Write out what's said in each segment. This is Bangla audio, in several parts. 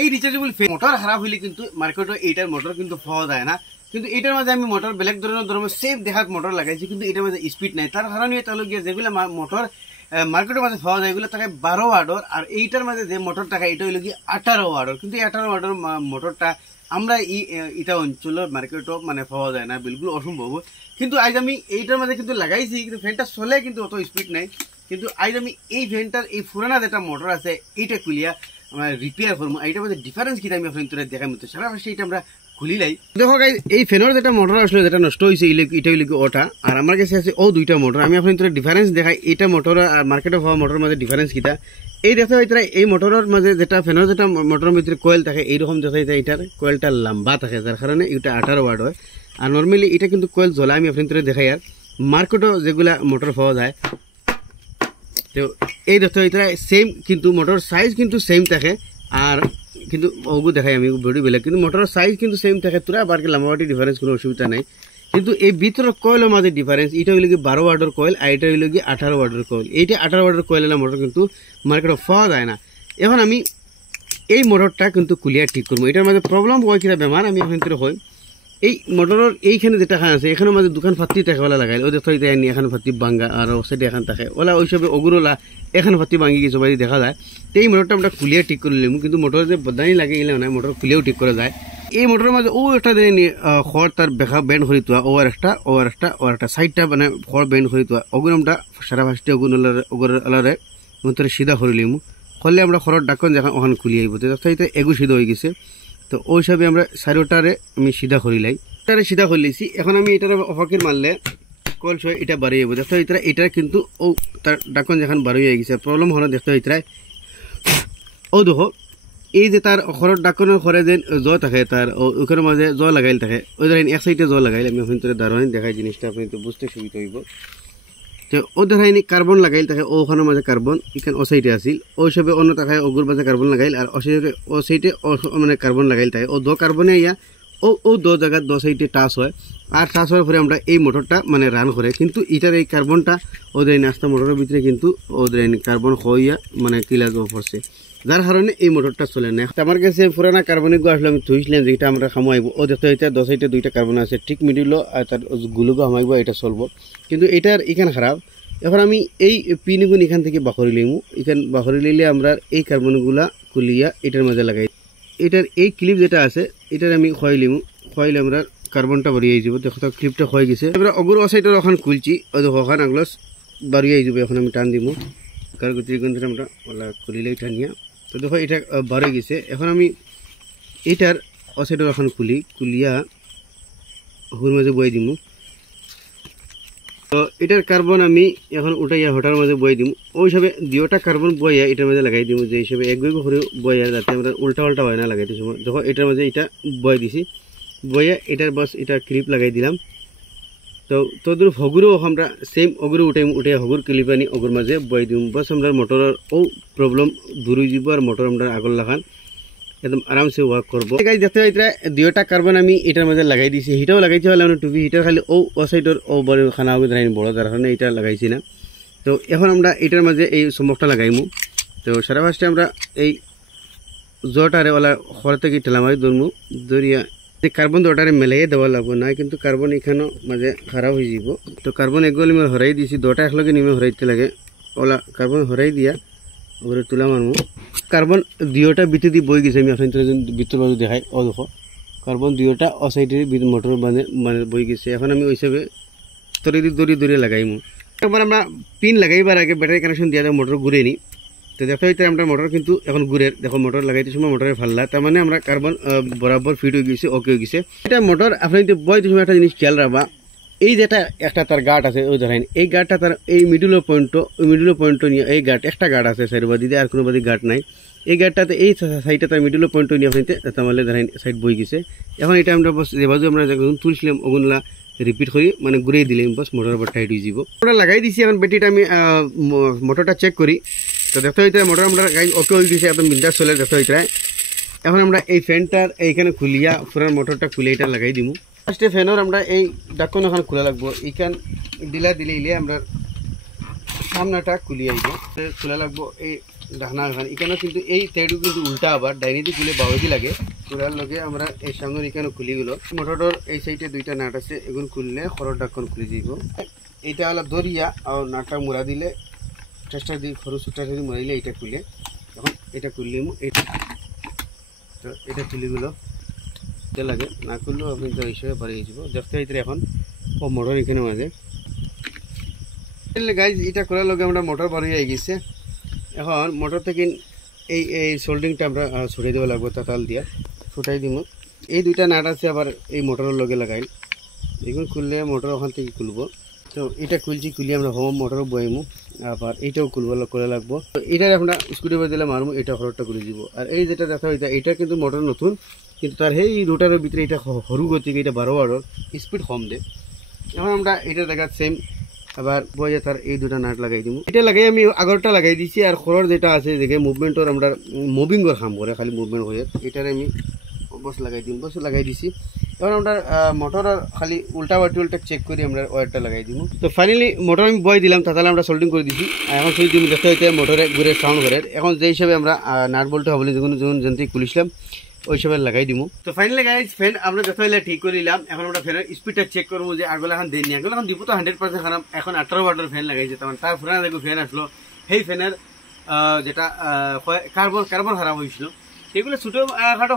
এই রিচার্জেবল মোটর খারাপ হইলে কিন্তু মার্কেটে এইটার মোটর কিন্তু পাওয়া যায় না। কিন্তু এটার মাঝে আমি মোটর বেলেগ ধরনের সেম দেখাত মোটর লাগাইছি, কিন্তু এটার মাঝে স্পিড নাই। তার কারণে তাহলে গিয়ে যেগুলো মোটর মার্কেটের মাঝে পাওয়া যায় এগুলো থাকে 12 ওয়াটের, আর এইটার মাঝে যে মোটর থাকে এটা হইল কি 18 ওয়াটের। কিন্তু 18 ওয়াটের মোটরটা আমরা এটা অঞ্চলের মার্কেটও মানে পাওয়া যায় না, বিলকুল অসম্ভব। কিন্তু আজ আমি এইটার মাঝে কিন্তু লাগাইছি, কিন্তু ফ্যানটা চলে কিন্তু অত স্পিড নাই। কিন্তু আজ আমি এই ফ্যানটার এই পুরানা যেটা মোটর আছে এইটা খুলিয়া আমরা রিপেয়ার করবো। এইটার মধ্যে ডিফারেন্স কিনা আমি আপনার দেখার মতো সারা এটা আমরা খুলি লাই। দেখো গাইস, এই ফ্যানের যেটা মোটর আসলে যেটা নষ্ট হয়েছে এটা হইলে ওটা, আর আমার কাছে আছে ও দুইটা মোটর। আমি আপনার ডিফারেন্স দেখাই এইটা মোটর আর মার্কেটে হওয়া মোটরের মধ্যে ডিফারেন্স কিটা। এই দেখা হইতে এই মোটরের মাঝে যেটা ফ্যানের যেটা মোটরের ভিতরে কয়েল থাকে এইরকম দেখা যায় এটার কয়েলটা লম্বা থাকে, যার কারণে এটা 18 ওয়াট হয়। আর নর্মালি এটা কিন্তু কয়েল জ্বলা আমি আপনার দেখাই। আর মার্কেটও যেগুলা মোটর পাওয়া যায় তো এই দেখতে হইতে সেম, কিন্তু মোটর সাইজ কিন্তু সেম থাকে। আর কিন্তু ওগু দেখাই আমি বডি বেলেগ, কিন্তু মোটরের সাইজ কিন্তু সেম থাকে, তোরা বারকে লম্বাটি ডিফারেন্স কোনো অসুবিধা নাই। কিন্তু এই ভিতরের কয়েলের মাঝে ডিফারেন্স, এটা হইলে কি 12 ওয়াটের কয়েল আর এটা হইলে কি 18 ওয়াটের কয়েল। এইটা 18 ওয়াটের কয়েল মোটর কিন্তু মার্কেটে পাওয়া যায় না। এখন আমি এই মোটরটা কিন্তু কুলিয়ার ঠিক করবো। এটার মাঝে প্রবলেম হয় কিনা বেমার আমি এখন হয় এই মোটরের এইখানে যেটা খান আছে এখানের মাঝে দোকান ফাত্তি থাকে ওলা লাগাই ও দেখো এখানে ফাত্তি ভাঙ্গা আর সাইডে এখান থাকে ওলা ওই সব অগুরোলা এখানে ফাত্তি ভাঙ্গি গেছে বাড়ি দেখা যায়। তো এই মোটরটা আমরা খুলিয়ে ঠিক করে নিলাম, কিন্তু মোটর যে বদানি লাগে গেলে না মোটর খুলিয়েও ঠিক করা যায়। এই মোটরের মাঝে ও একটা খড় তার বেখা বেন্ড করে তোয়া ও একটা সাইডটা মানে খড় বেন্ড করে তোয়া ওগুলো আমরা সারা ফার্স্টে ওগুলারে মতরে সিধা করে লিমু। করলে আমরা খড়ের ডাকন যখন ওখানে খুলিয়ে আইব তো এগু সিধা হয়ে গেছে। তো ওই হিসাবে আমরা চারিটারে আমি সিধা করি লাই, এটারে সিধা করে লিছি। এখন আমি এটার অফাকির মারলে কল ছয় এটা বাড়ি যাবো। দেখতে হইতে এটার কিন্তু ও তার ডাকন যখন বাড়ি হয়ে গেছে প্রবলেম হলো। দেখতে হইতে ও দেখো এই যে তার খড়ের ডাকনের ঘরে যে জ থাকে তার ওখানের মাঝে জ লাগাইল থাকে, ওই ধরেন এক সাইডে জ লাগাইল আমি ওখান থেকে দাঁড়ানি দেখাই জিনিসটা আপনি তো বুঝতে সুবিধা হইব। তো ও দেখাইনি কার্বন লাগাইল থাকে ওখানের মাঝে কার্বন এখানে ও সাইডে আসিল, ওই সবে অন্য তাকে ওগুর মাঝে কার্বন লাগাইল আর ও সাইডে মানে কার্বন লাগাইল থাকে ও দো কার্বনে ইয়া ও দো জায়গার দো সাইডে টাচ হয়। আর টাচ হওয়ার পরে আমরা এই মোটরটা মানে রান করে, কিন্তু এটার এই কার্বনটা ওদের নাস্তা মোটরের ভিতরে কিন্তু ওদের কার্বন হইয়া মানে কিলা পড়ছে, যার কারণে এই মোটরটা চলে না। আমার কাছে পুরানা কার্বনিক গো আসলে আমি থুইছিলাম যেটা আমরা খামাইব ও দেখতে হইতে দশ সাইডে দুইটা কার্বন আছে ঠিক মিডিল আর তার গুলোকে হামাইব এটা চলবো, কিন্তু এটার এখানে খারাপ। এখন আমি এই পিনগুন এখান থেকে বাখরি লিমু, এখানে বাখরি লিলে আমরা এই কার্বনগুলা কুলিয়া এটার মাঝে লাগাই। এটার এই ক্লিপ যেটা আছে এটার আমি খোয়াই লিমু, খোয়াইলে আমরা কার্বনটা বাড়িয়ে যাব। দেখো তো ক্লিপটা হয়ে গেছে। এবার অগুর অসাইটার ওখান খুলছি ওই দেখো ওখান আগলো বাড়িয়ে যাব। এখন আমি টান দিব কারগতিগন্ধে আমরা ওলা খুলিলেই টানিয়া। তো দেখো এটা বাড়ে গেছে। এখন আমি এটার অসাইটার ওখান কুলিয়া হুর মাঝে বয়ে দিব। তো এটার কার্বন আমি এখন উঠাইয়া হঠার মাঝে বয়ে দিব। ওই হিসাবে দুইটা কার্বন বইয়া এটার মাঝে লাগাই দিব, যে হিসাবে এক করে বইয়া যাতে আমরা উল্টা হয় না লাগাইতে সময়। দেখো এটার মাঝে এটা বয়ে দিছি, বইয়া এটার বাস এটা ক্লিপ লাগাই দিলাম। তো তোদের হগুরও আমরা সেম অগুরও উঠাই হগুর ক্লিপ আনি অগুর মাঝে বয়ে দিব। বাস আমরা মোটরের ও প্রবলেম দূর হয়ে যাব আর মোটর আমরা আগর লাগান একদম আরামসে ওয়ার্ক করবো। দেখতে পাই দুইটা কার্বন আমি এটার মাঝে লাগাই দিছি, হিটাও লাগাইতে হলে মানে টুপি হিটার খালি ও সাইডের ও বড় খানা হবে বড়, যার কারণে এটা লাগাইছি না। তো এখন আমরা এটার মাঝে এই চমকটা লাগাইমু। তো সারা ফার্স্টে আমরা এই জটারে ওলা খড় থেকে ঠেলামারি ধরমু, ধরিয়া কার্বন দোটারে মেলাইয়ে দেওয়া লাগবো না, কিন্তু কার্বন এখানেও মাঝে খারাপ হয়ে যাব। তো কার্বন এগুলো আমি হরাই দিছি, দোটা একলগে নিমে হরাইতে লাগে ওলা কার্বন হরাই দিয়া ওগুলো তুলা মারমু। কার্বন দুইটা ভিতর দিয়ে বই গেছে, আমি আপনার ভিতর বাজু দেখাই ও দেখো কার্বন দুইটা অসাইডের মোটর মানে বই গেছে। এখন আমি ওই হিসাবে তরি দড়ি লাগাইমু। একবার আমরা পিন লাগাইবার আগে ব্যাটারি কানেকশন দিয়া মোটর ঘুরে নিই। তো দেখতে হইতে আমরা মোটর কিন্তু এখন ঘুরের দেখো মোটর লাগাইতে সময় মোটরের ফাল্লা, তার মানে আমরা কার্বন বরাবর ফিট হয়ে গেছে, ওকে হয়ে গেছে। এটা মোটর আপনি যদি বইতে সময় একটা জিনিস খেয়াল রাখবা, এই যেটা একটা তার গার্ড আছে ওই ধরেন এই গার্ডটা তার এই মিডল পয়েন্ট নিয়ে এই গার্ড একটা গার্ড আছে সাইড বাদিতে আর কোনো বাদি গার্ড নাই। এই গার্ডটাতে এই সাইডটা তার মিডল পয়েন্ট নিয়ে আপনি তাহলে ধরেন সাইড বই গেছে। এখন এটা আমরা বস যে বাজু আমরা যখন তুলছিলাম ওগুলা রিপিট করি মানে ঘুরিয়ে দিলাম, বাস মোটর আবার টাইট হয়ে যাব। মোটর লাগাই দিছি। এখন ব্যাটারিটা আমি মোটরটা চেক করি। তো দেখতে হইতে মোটর আমরা ওকে হয়ে গেছে, একদম বিন্দাস চলে দেখতে হইতে। এখন আমরা এই ফ্যানটার এইখানে খুলিয়া পুরান মোটরটা খুলে এটা লাগাই দিব। ফার্স্টে ফ্যানের আমরা এই ডাক্কন এখন খোলা লাগবো, এইখান দিলে আমরা সামনাটা খুলিয়ে আইব খোলা লাগবো। এই ঢাকনা এখন এখানে কিন্তু এই সাইডও কিন্তু উল্টা আবার ডাইনিতে খুলে বাউদি লাগে তোরার লগে আমরা এই সামনের এখানে খুলি গেল মোটরটার এই সাইডে দুইটা নাট আছে এগুলো খুললে খরচ ঢাকন খুলে দিব এইটা হলো দরিয়া আর নাটটা মুড়া দিলে চেষ্টা দিয়ে খরচ সুটা যদি মুড়াইলে এটা খুলে এখন এটা খুললে তো এটা খুলে গেল লাগে না খুললেও আপনি তো হিসেবে পারি যাব দেখতে এইতে এখন ও মোটর এখানে মাঝে গাইজ এটা করার লগে আমরা মোটর বার হয়ে গেছে এখন মোটর থেকে এই এই সোল্ডিংটা আমরা ছড়িয়ে দেওয়া লাগবে তাতাল দিয়া ছুটাই দিব এই দুইটা নাট আছে আবার এই মোটরের লগে লাগাই দেখুন খুললে মোটর ওখান থেকে খুলবো তো এটা খুলছি খুলি আমরা হোম মোটরও বইমু আবার এইটাও খুলবো করে লাগবো তো এটা আমরা স্ক্রুড্রাইভার দিলে মারবো এটা খরচটা খুলে দিব আর এই যেটা দেখা হয় এটা কিন্তু মোটর নতুন কিন্তু তার এই রোটারের ভিতরে এটা সরু গতিকে এটা 12 ওয়াটের স্পিড কম দেয় এখন আমরা এটা দেখা সেম আবার বয়ে তার এই দুটা নাট লাগাই দিব এটা লাগাই আমি আগরটা লাগাই দিছি আর খরর যেটা আছে দেখে মুভমেন্টর আমরা মুভিংর কাম করে খালি মুভমেন্ট হয়ে এটার আমি বস লাগাই দিম বস লাগাই দিছি এখন আমরা মোটর খালি উল্টা বাটিউলটা চেক করি আমরা ওয়্যারটা লাগাই দিব তো ফাইনালি মোটর আমি বয়ে দিলাম তাহলে আমরা সোল্ডিং করে দিছি এখন সুইচ দিম দেখতে হইতে মোটরে ঘুরে সাউন্ড করে এখন যে হিসাবে আমরা নাট বল্টে হবে যখন যেমন খুলিছিলাম ওই হিসাবে লাগাই দিব তো ফাইনালি গাইজ ফ্যান আমরা যত হইলে ঠিক করে নিলাম এখন আমরা ফ্যানের স্পিডটা চেক করবো যে আগলে এখন দেয়নি আগলে এখন দিব তো 100% খারাপ এখন 18 ওয়াটের ফ্যান লাগাইছে তখন তার পুরানা দেখো ফ্যান আসলো সেই ফ্যানের যেটা কার্বন খারাপ হয়েছিল এগুলো ছোটো খাটো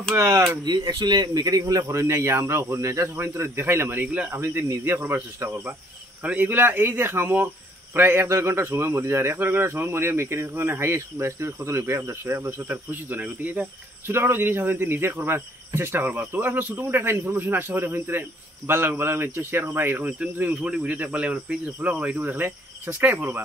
অ্যাকচুয়ালি মেকানিক হলে করেন না ইয়া আমরাও করি না জাস্ট আপনি দেখাইলাম আর এগুলো আপনি নিজে করবার চেষ্টা করবা কারণ এগুলা এই যে খামো প্রায় 1-1.5 ঘন্টা সময় মরি যায় 1-1.5 ঘন্টা সময় মরিয়ে মেকানিক হাইয়েস্ট এস্টিমেট কত লইবে 100 তার খুশি তো না গতিকে এটা ছোটোখাটো জিনিস আপনি নিজে করবার চেষ্টা করবা তো আসলে ছোটোমোটো একটা ইনফরমেশন আসা হলে আপনি ভালো লাগবে শেয়ার করবা এরকম তুমি ইনফরমেটিভ ভিডিও দেখলে আমার পেজে ফলো করবা ইউটিউব দেখলে সাবস্ক্রাইব করবা